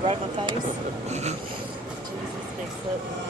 Regular face. Jesus fix it.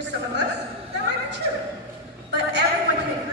For some of us, that might be true. But everyone can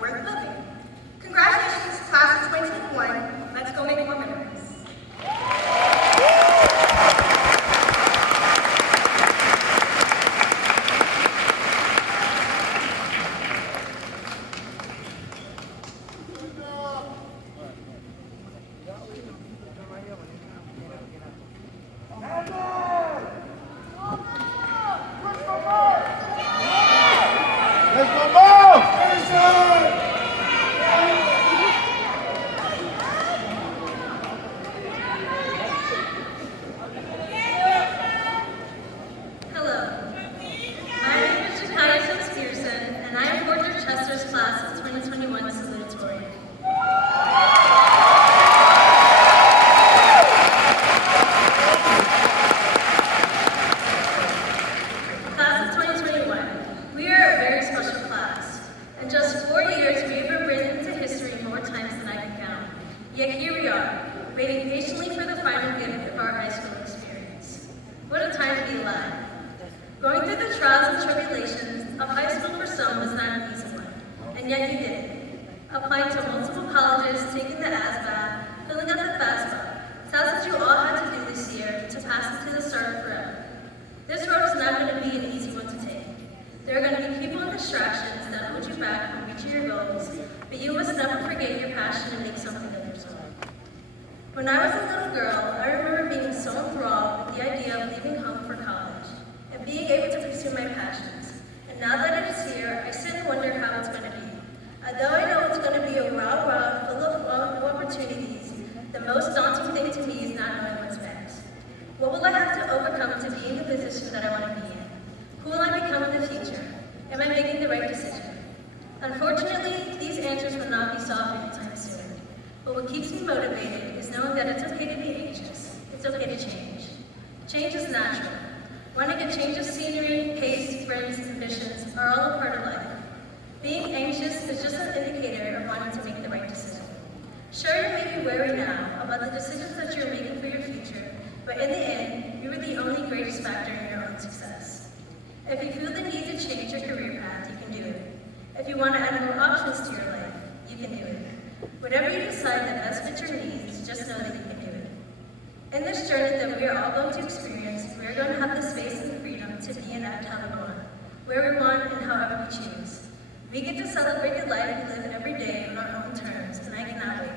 worth living. Congratulations, class of 2021. Let's go make more memories. Dorchester's class of 2021 salutatorian. Class of 2021, we are a very special class. In just 4 years, we have written into history more times than I can count. Yet here we are, waiting patiently for the final gift of our high school experience. What a time to be alive. Going through the trials and tribulations of high school for some was not an easy one, and yet you did it. Applying to multiple colleges, taking the ASVAB, filling out the FAFSA, tasks that you all had to do this year to pass into the start of forever. This road is not going to be an easy one to take. There are going to be people and distractions that hold you back from reaching your goals, but you must never forget your passion and make something of yourself. When I was a little girl, I remember being so enthralled with the idea of leaving home for college and being able to pursue my passions. And now that it is here, I sit and wonder how it's going to be. Although I know it's going to be a wild ride full of opportunities, the most daunting thing to me is not knowing what's next. What will I have to overcome to be in the position that I want to be in? Who will I become in the future? Am I making the right decision? Unfortunately, these answers will not be solved anytime soon. But what keeps me motivated is knowing that it's okay to be anxious. It's okay to change. Change is natural. Wanting a change of scenery, pace, friends, ambitions are all a part of life. Being anxious is just an indicator of wanting to make the right decision. Sure, you may be wary now about the decisions that you're making for your future, but in the end, you are the only greatest factor in your own success. If you feel the need to change your career path, you can do it. If you want to add more options to your life, you can do it. Whatever you decide that best fits your needs, just know that you can do it. In this journey that we are all going to experience, we are going to have the space and the freedom to be and act how we want, where we want, and however we choose. We get to celebrate the life we live every day on our own terms, and I cannot wait.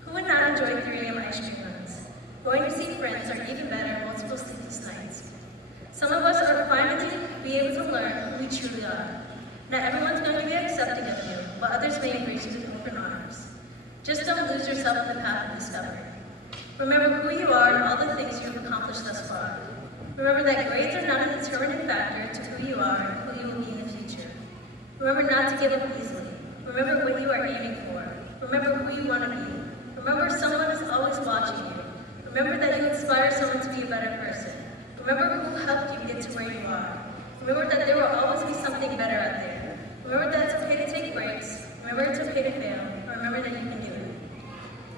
Who would not enjoy 3 a.m. ice cream runs? Going to see friends, or even better, multiple sleepless nights. Some of us are finally be able to learn who we truly are. Not everyone's going to be accepting of you, while others may embrace you with open arms. Just don't lose yourself in the path of discovery. Remember who you are and all the things you have accomplished thus far. Remember that grades are not a determining factor to who you are and who you will be in the future. Remember not to give up easily. Remember what you are aiming for. Remember who you want to be. Remember someone is always watching you. Remember that you inspire someone to be a better person. Remember who helped you get to where you are. Remember that there will always be something better out there. Remember that it's okay to take breaks. Remember it's okay to fail. Or remember that you can do it.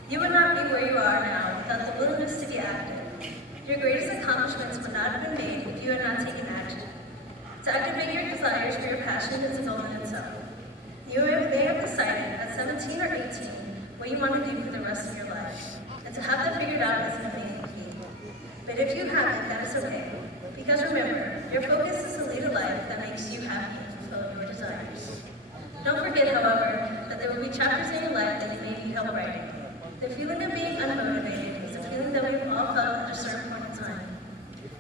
You would not be where you are now without the willingness to be active. Your greatest accomplishments would not have been made if you had not taken action. To activate your desires for your passion is a goal in itself. You may have decided at 17 or 18 what you want to do for the rest of your life, and to have that figured out is an amazing feat. But if you haven't, that is okay. Because remember, your focus is to lead a life that makes you happy and fulfill your desires. Don't forget, however, that there will be chapters in your life that you may need help writing. The feeling of being unmotivated is a feeling that we've all felt at a certain point in time.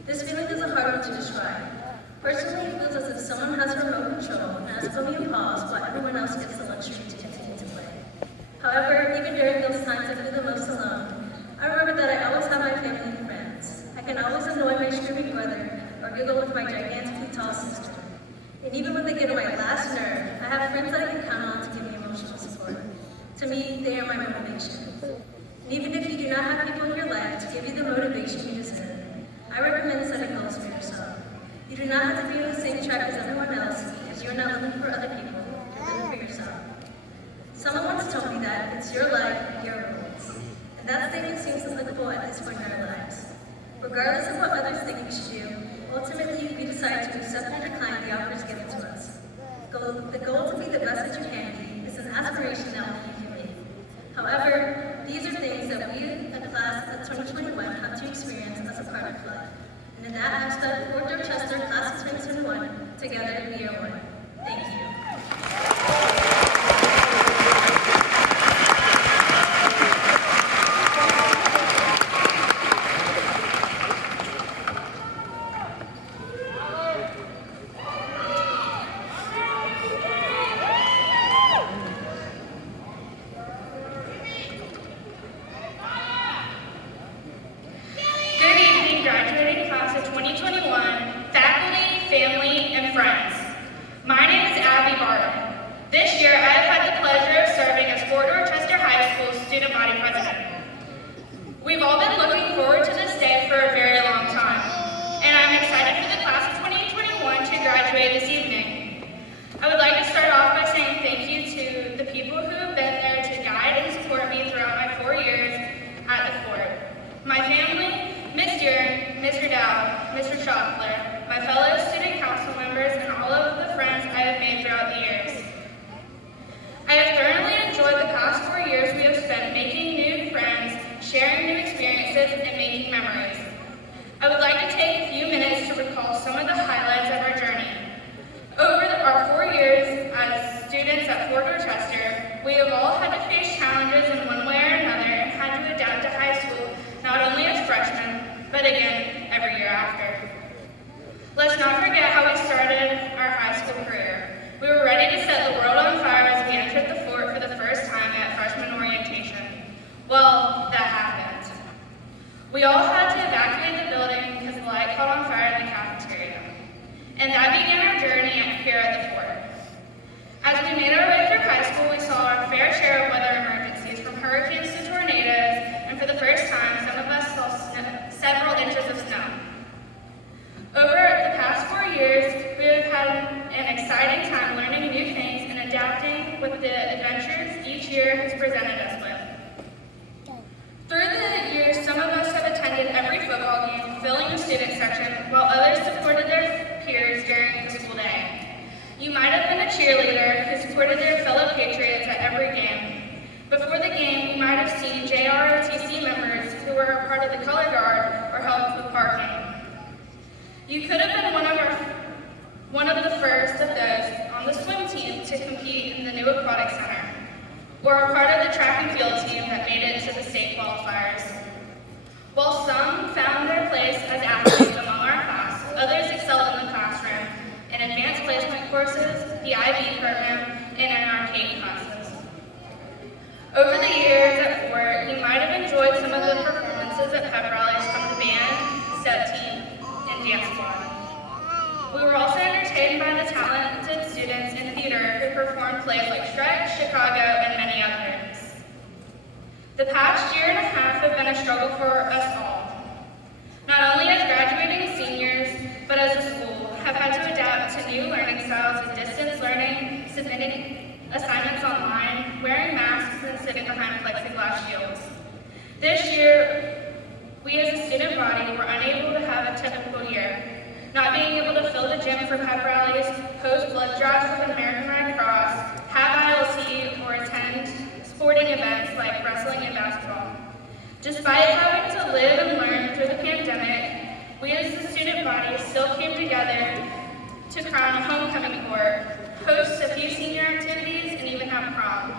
This feeling is a hard one to describe. Personally, it feels as if someone has remote control and has put me on pause while everyone else gets the luxury to continue to play. However, even during those times I feel the most alone, I remember that I always have my family and friends. I can always annoy my screaming brother or giggle with my gigantically tall sister. And even when they get on my last nerve, I have friends that I can count on to give me emotional support. To me, they are my motivation. And even if you do not have people in your life to give you the motivation you deserve, I recommend setting goals for yourself. You do not have to be on the same track as everyone else because you are not living for other people, you're living for yourself. Someone once told me that it's your life, your rules. And that statement seems applicable at this point in our lives. Regardless of what others think we should do, ultimately we decide to accept or decline the offers given to us. The goal to be the best that you can be is our club. And in that aspect, Fort Dorchester, Class of 2021, together we are one. Thank you. Good evening, graduating class of 2021, faculty, family, and friends. My name is Abby Barton. This year, I have had the pleasure of serving as Fort Dorchester High School student body president. We've all been looking forward to this day for a very long time, and I'm excited for the class of 2021 to graduate this evening. I would like to start off by saying thank you to the people who have been there to guide and support me throughout my 4 years at the fort. My family, Ms. Deering, Mr. Dowd, Mr. Schoffler, my fellow student council members, and all of the friends I have made throughout the years. I have thoroughly enjoyed the past 4 years we have spent making new friends, sharing new experiences, and making memories. I would like to take a few minutes to recall some of the highlights of our journey. Over our 4 years as students at Fort Dorchester, we have all had to face challenges in one way or another and had to adapt to high school, not only as freshmen, but again, every year after. Let's not forget how we started our high school career. We were ready to set the world on fire as we entered the fort for the first time at freshman orientation. Well, that happened. We all had to evacuate the building because the light caught on fire in the cafeteria. And that began our journey here at the fort. As we made our way through high school, we saw our fair share of weather emergencies, from hurricanes to tornadoes, and for the first time, some of us saw several inches of snow. Over the past 4 years, we have had an exciting time learning new things and adapting with the adventures each year has presented us with. Through the years, some of us have attended every football game, filling the student section, while others supported their peers during the school day. You might have been a cheerleader who supported their fellow Patriots at every game. Before the game, you might have seen JROTC members who were a part of the color guard or helped with parking. You could have been one of the first of those on the swim team to compete in the new aquatic center, or a part of the track and field team that made it to the state qualifiers. While some found their place as athletes among our class, others excelled in the classroom, in advanced placement courses, the IB program, and in arcade classes. Over the years at Fort, you might have enjoyed some of the performances at pep rallies from the band, step team, and dance squad. We were also entertained by the talented students in theater who performed plays like Shrek, Chicago, and many others. The past year and a half have been a struggle for us all. Not only as graduating seniors, but as a school, have had to adapt to new learning styles of distance learning, submitting assignments online, wearing masks, and sitting behind plexiglass shields. This year, we as a student body were unable to have a typical year, not being able to fill the gym for pep rallies, host blood drives with the American Red Cross, have ILT, or attend sporting events like wrestling and basketball. Despite having to live and learn through the pandemic, we as a student body still came together to crown a homecoming court, host a few senior activities, and even have prom.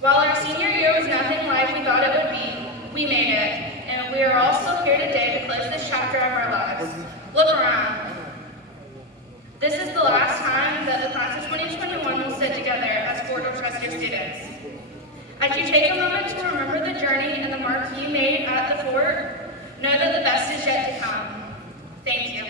While our senior year was nothing like we thought it would be, we made it, and we are all still here today to close this chapter of our lives. Look around. This is the last time that the class of 2021 will sit together as Fort Dorchester students. As you take a moment to remember the journey and the mark you made at the fort, know that the best is yet to come. Thank you.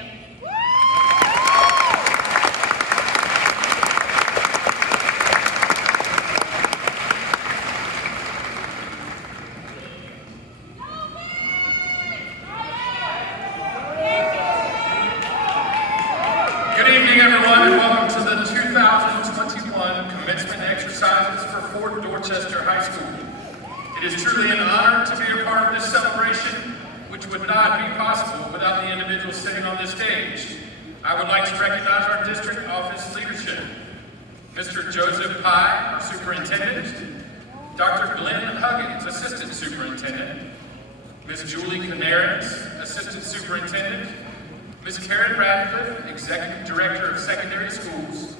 Good evening, everyone, and welcome to the 2021 commencement exercises for Fort Dorchester High School. It is truly an honor to be a part of this celebration, which would not be possible without the individuals sitting on this stage. I would like to recognize our district office leadership. Mr. Joseph Pye, our superintendent, Dr. Glenn Huggins, assistant superintendent, Ms. Julie Canaris, Assistant Superintendent, Ms. Karen Radcliffe, Executive Director of Secondary Schools,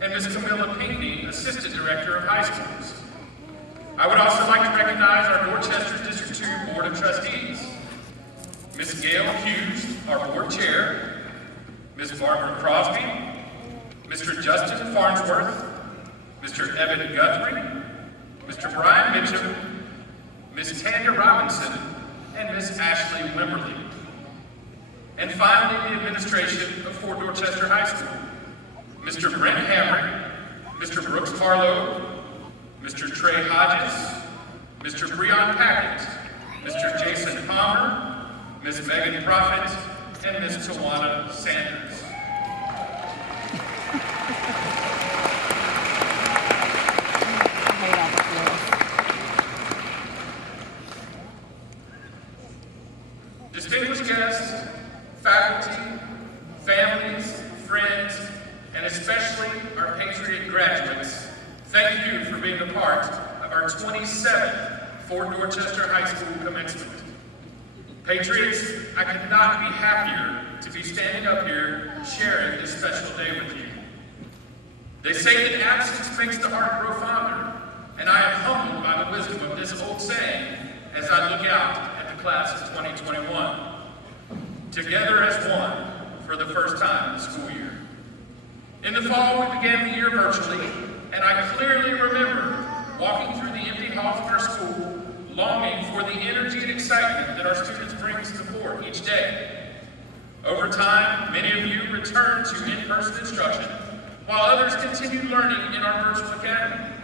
and Ms. Camilla Pinckney, Assistant Director of High Schools. I would also like to recognize our Dorchester District 2 Board of Trustees, Ms. Gail Hughes, our Board Chair, Ms. Barbara Crosby, Mr. Justin Farnsworth, Mr. Evan Guthrie, Mr. Brian Mitchum, Ms. Tanya Robinson, and Ms. Ashley Wimberly. And finally, the administration of Fort Dorchester High School, Mr. Brent Hamrick, Mr. Brooks Harlow, Mr. Trey Hodges, Mr. Breon Packett, Mr. Jason Palmer, Ms. Megan Prophet, and Ms. Tawana Sanders. Distinguished guests, faculty, families, friends, and especially our Patriot graduates, thank you for being a part of our 27th Fort Dorchester High School commencement. Patriots, I could not be happier to be standing up here sharing this special day with you. They say that absence makes the heart grow fonder, and I am humbled by the wisdom of this old saying as I look out at the class of 2021. Together as one for the first time this school year. In the fall, we began the year virtually, and I clearly remember walking through the empty halls of our school, longing for the energy and excitement that our students bring to the fort each day. Over time, many of you returned to in-person instruction, while others continued learning in our virtual academy.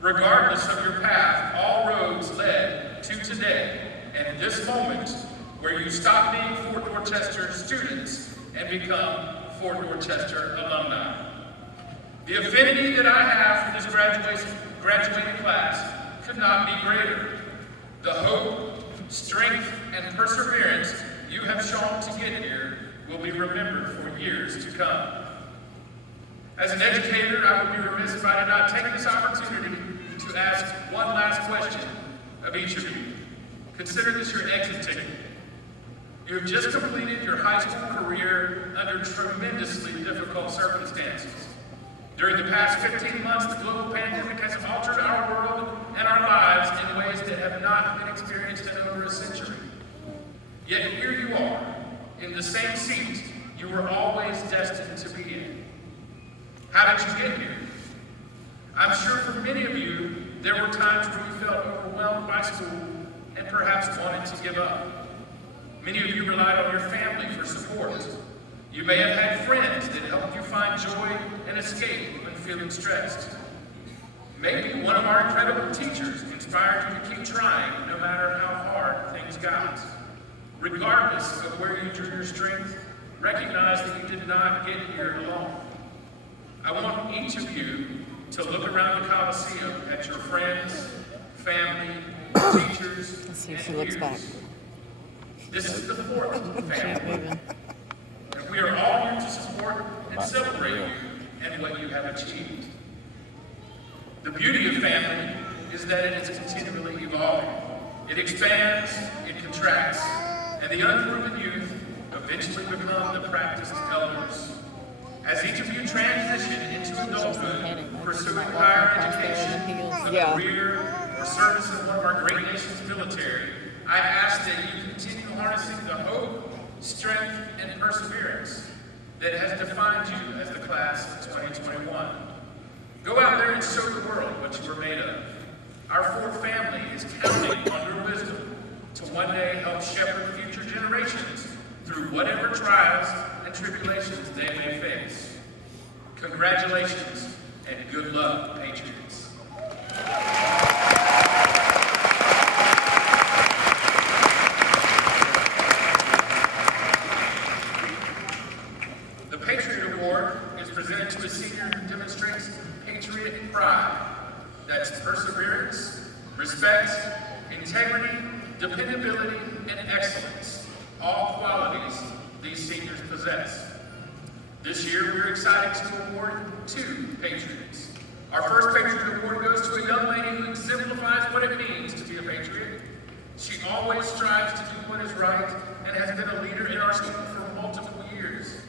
Regardless of your path, all roads led to today and this moment where you stop being Fort Dorchester students and become Fort Dorchester alumni. The affinity that I have for this graduating class could not be greater. The hope, strength, and perseverance you have shown to get here will be remembered for years to come. As an educator, I would be remiss if I did not take this opportunity to ask one last question of each of you. Consider this your exit ticket. You have just completed your high school career under tremendously difficult circumstances. During the past 15 months, the global pandemic has altered our world and our lives in ways that have not been experienced in over a century. Yet here you are, in the same seat you were always destined to be in. How did you get here? I'm sure for many of you, there were times where you felt overwhelmed by school and perhaps wanted to give up. Many of you relied on your family for support. You may have had friends that helped you find joy and escape when feeling stressed. Maybe one of our incredible teachers inspired you to keep trying no matter how hard things got. Regardless of where you drew your strength, recognize that you did not get here alone. I want each of you to look around the Coliseum at your friends, family, teachers, Let's see if and she looks peers. back. This is the Fort family. And we are all here to support and celebrate you and what you have achieved. The beauty of family is that it is continually evolving. It expands, it contracts, and the unproven youth eventually become the practiced elders. As each of you transition into adulthood, pursuing higher education, a career, or service in one of our great nation's military, I ask that you continue harnessing the hope, strength, and perseverance that has defined you as the class of 2021. Go out there and show the world what you were made of. Our Fort family is counting on your wisdom to one day help shepherd future generations through whatever trials and tribulations they may face. Congratulations and good luck, Patriots. The Patriot Award is presented to a senior who demonstrates patriot pride. That's perseverance, respect, integrity, dependability, and excellence. All qualities these seniors possess. This year, we're excited to award 2 Patriots. Our first Patriot Award goes to a young lady who exemplifies what it means to be a Patriot. She always strives to do what is right and has been a leader in our school for multiple years.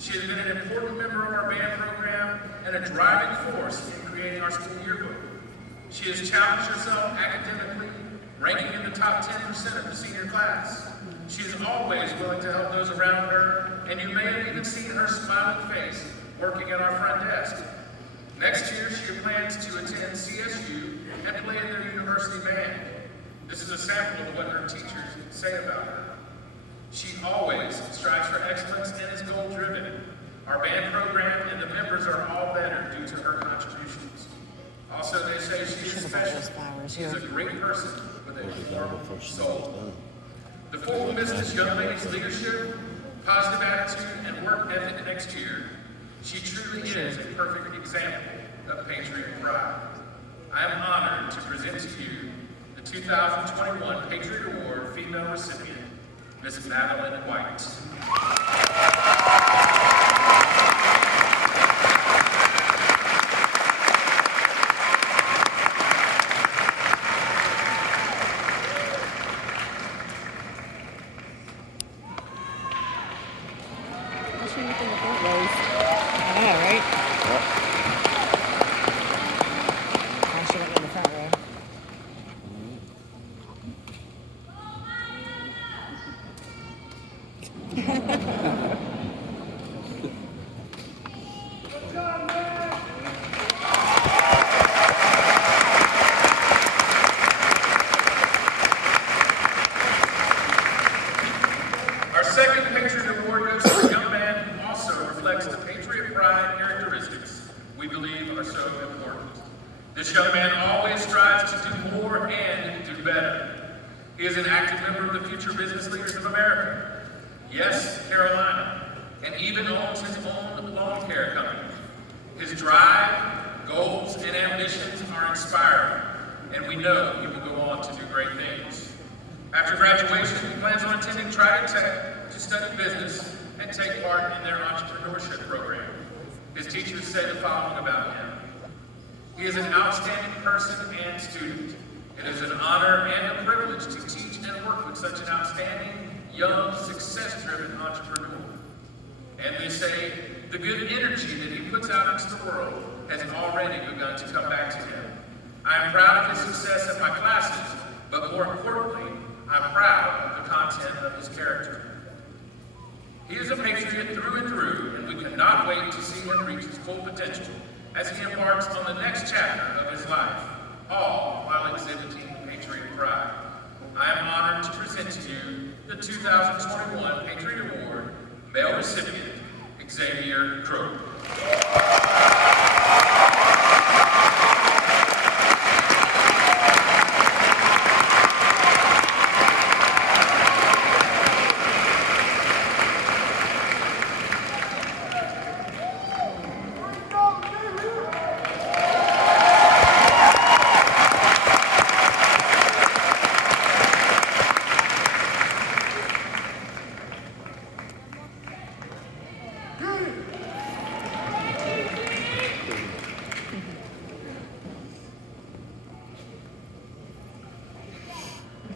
She has been an important member of our band program and a driving force in creating our school yearbook. She has challenged herself academically, ranking in the top 10% of the senior class. She is always willing to help those around her, and you may have even seen her smiling face working at our front desk. Next year, she plans to attend CSU and play in their university band. This is a sample of what her teachers say about her. She always strives for excellence and is goal-driven. Our band program and the members are all better due to her contributions. Also, they say she is special. She is a great person with a warm soul. The four will miss this young lady's leadership, positive attitude, and work ethic next year. She truly is a perfect example of patriot pride. I am honored to present to you the 2021 Patriot Award female recipient, Miss Madeline White. This young man always strives to do more and do better. He is an active member of the Future Business Leaders of America. Yes, Carolina, and even owns his own lawn care company. His drive, goals, and ambitions are inspiring, and we know he will go on to do great things. After graduation, he plans on attending Trident Tech to study business and take part in their entrepreneurship program. His teachers say the following about him. He is an outstanding person and student. It is an honor and a privilege to teach and work with such an outstanding, young, success-driven entrepreneur. And they say the good energy that he puts out into the world has already begun to come back to him. I am proud of his success at my classes, but more importantly, I'm proud of the content of his character. He is a patriot through and through, and we cannot wait to see him reach his full potential as he embarks on the next chapter of his life, all while exhibiting patriot pride. I am honored to present to you the 2021 Patriot Award male recipient, Xavier Crook.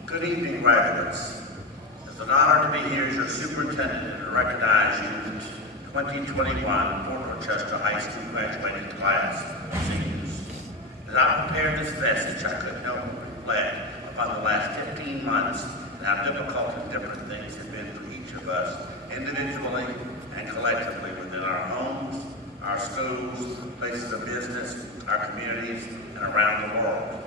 Good evening, graduates. It's an honor to be here as your superintendent and to recognize you as the 2021 Fort Dorchester High School graduating class of seniors. As I prepared this message, I couldn't help but reflect upon the last 15 months and how difficult and different things have been for each of us, individually and collectively within our homes, our schools, places of business, our communities, and around the world.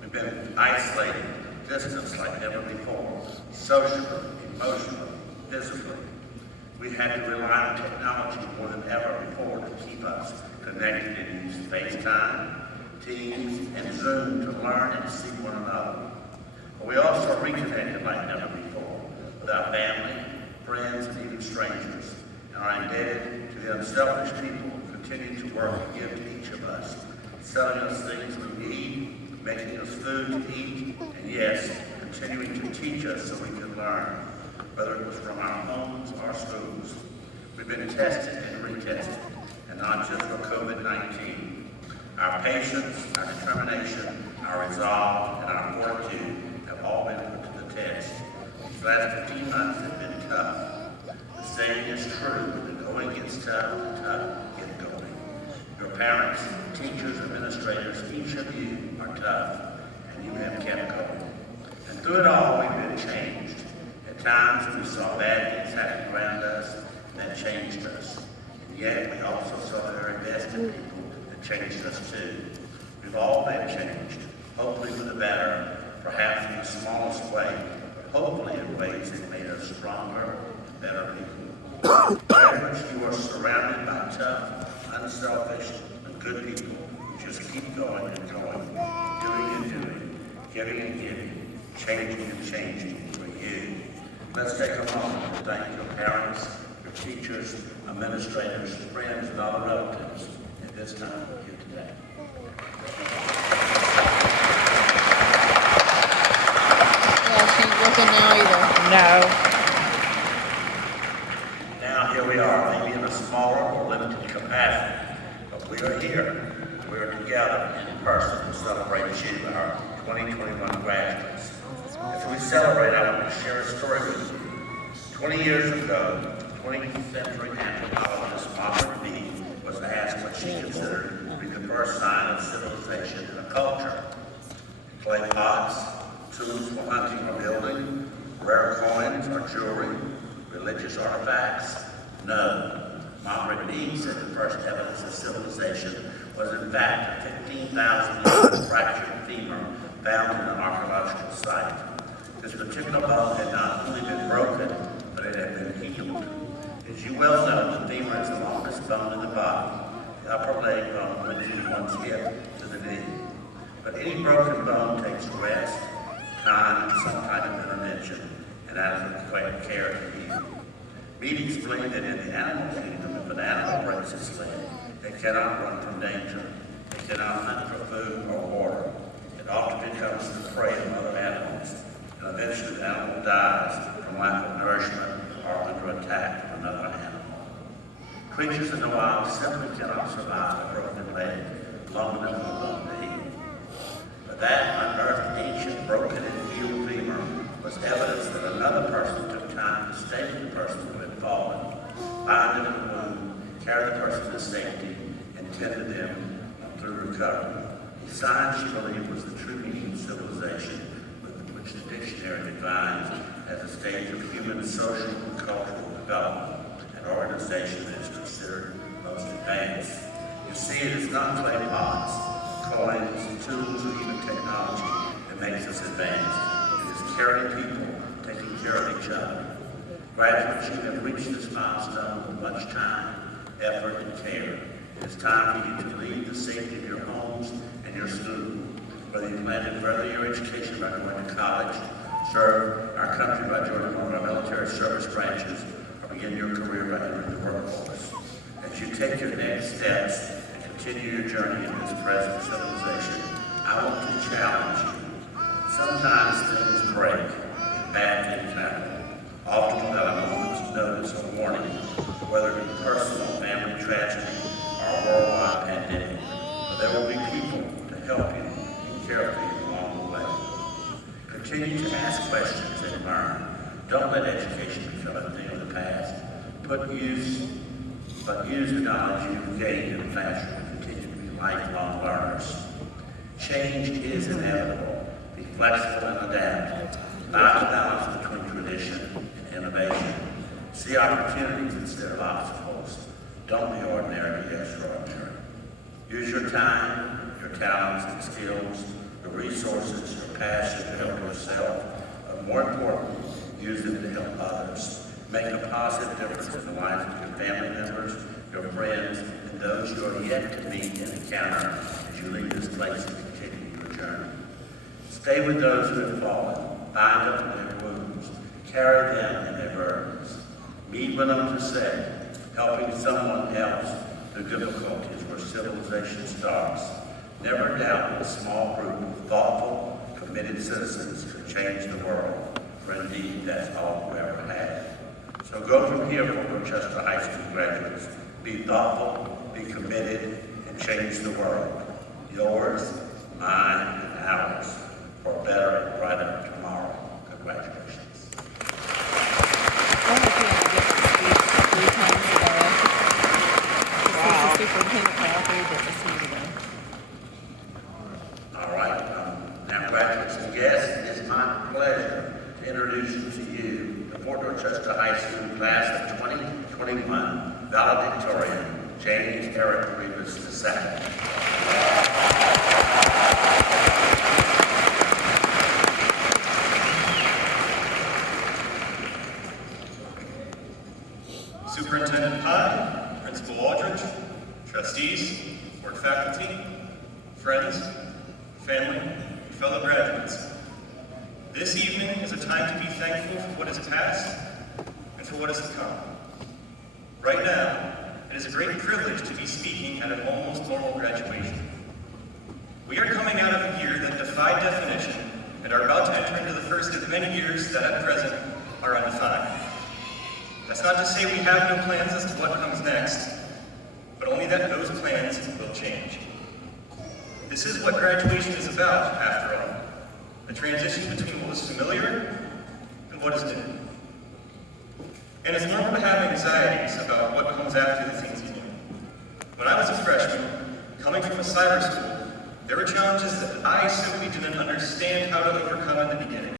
We've been isolated, distanced like never before, socially, emotionally, physically. We had to rely on technology more than ever before to keep us connected and use FaceTime, Teams, and Zoom to learn and see one another. But we also reconnected like never before with our family, friends, and even strangers, and are indebted to the unselfish people who continue to work and give to each of us, selling us things we need, making us food to eat, and yes, continuing to teach us so we can learn, whether it was from our homes or our schools. We've been tested and retested, and not just for COVID-19. Our patience, our determination, our resolve, and our fortitude have all been put to the each of you are tough and you have kept going. And through it all, we've been changed. At times we saw bad things happening around us that changed us. And yet we also saw the very best in people that changed us too. We've all been changed, hopefully for the better, perhaps in the smallest way, but hopefully in ways that made us stronger and better people. Graduates, you are surrounded by tough, unselfish, and good people who just keep going and going, doing and doing, giving and giving, changing and changing for you. Let's take a moment to thank your parents, your teachers, administrators, friends, and other relatives at this time here today. Yeah, she ain't looking now either. No. Now here we are, maybe in a smaller or limited capacity, but we are here. We are together in person to celebrate you, our 2021 graduates. As we celebrate, I want to share a story with you. 20 years ago, 20th century anthropologist Margaret Mead was asked what she considered to be the first sign of civilization in a culture. Clay pots, tools for hunting or building, rare coins or jewelry, religious artifacts? No. Margaret Mead said the first evidence of civilization was in fact a 15,000-year-old fractured femur found in an archaeological site. This particular bone had not only been broken, but it had been healed. As you well know, the femur is the longest bone in the body. The upper leg bone runs from one's hip to the knee. But any broken bone takes rest, time, and some kind of intervention, and adequate care to heal. Mead explained that in the animal kingdom, if an animal breaks its leg, it cannot run from danger. It cannot hunt for food or water. It often becomes the prey of other animals, and eventually the animal dies from lack of nourishment or under attack from another animal. Creatures in the wild simply cannot survive a broken leg long enough for the bone to heal. But that unearthed ancient broken and healed femur was evidence that another person took time to stay with the person who had fallen, bind them in the wound, carry the person to safety, and tend to them through recovery. A sign she believed was the true meaning of civilization, which the dictionary defines as a stage of human, social, and cultural development, an organization that is considered most advanced. You see, it is not clay pots, coins, tools, or even technology that makes us advanced. It is caring people taking care of each other. Graduates, you have reached this milestone with much time, effort, and care. It is time for you to leave the safety of your homes and your school. Whether you plan to further your education by going to college, serve our country by joining one of our military service branches, or begin your career by entering the workforce. As you take your next steps and continue your journey in this present civilization, I want to challenge you. Sometimes things break and bad things happen, often without a moment's notice or warning, whether it be personal, family tragedy, or a worldwide pandemic. But there will be people to help you and care for you along the way. Continue to ask questions and learn. Don't let education become a thing of the past. Use the knowledge you've gained in the classroom and continue to be lifelong learners. Change is inevitable. Be flexible and adapt. Find the balance between tradition and innovation. See opportunities instead of obstacles. Don't be ordinary, be extraordinary. Use your time, your talents and skills, your resources, your passion to help yourself, but more importantly, use them to help others. Make a positive difference in the lives of your family members, your friends, and those you are yet to meet and encounter as you leave this place and continue your journey. Stay with those who have fallen. Bind up their wounds. Carry them and their burdens. Mead went on to say, helping someone else through difficulties where civilization starts. Never doubt that a small group of thoughtful, committed citizens could change the world, for indeed that's all we ever had. So go from here for Dorchester High School graduates. Be thoughtful, be committed, and change the world. Yours, mine, and ours, for a better and brighter tomorrow. Congratulations. I wonder if you had to get the speech 3 times today. This is the superintendent, but I believe it was here today. graduates and guests, it is my pleasure to introduce to you the Fort Dorchester High School class of 2021 valedictorian, James Eric Rivas II. Superintendent Pye, Principal Aldridge, trustees, board faculty, friends, family, and fellow graduates. This evening is a time to be thankful for what is past and for what is to come. Right now, it is a great privilege to be speaking at an almost normal graduation. We are coming out of a year that defied definition and are about to enter into the first of many years that at present are undefined. That's not to say we have no plans as to what comes next, but only that those plans will change. This is what graduation is about, after all, the transition between what was familiar and what is new. And it's normal to have anxieties about what comes after the things you knew. When I was a freshman, coming from a cyber school, there were challenges that I simply didn't understand how to overcome in the beginning.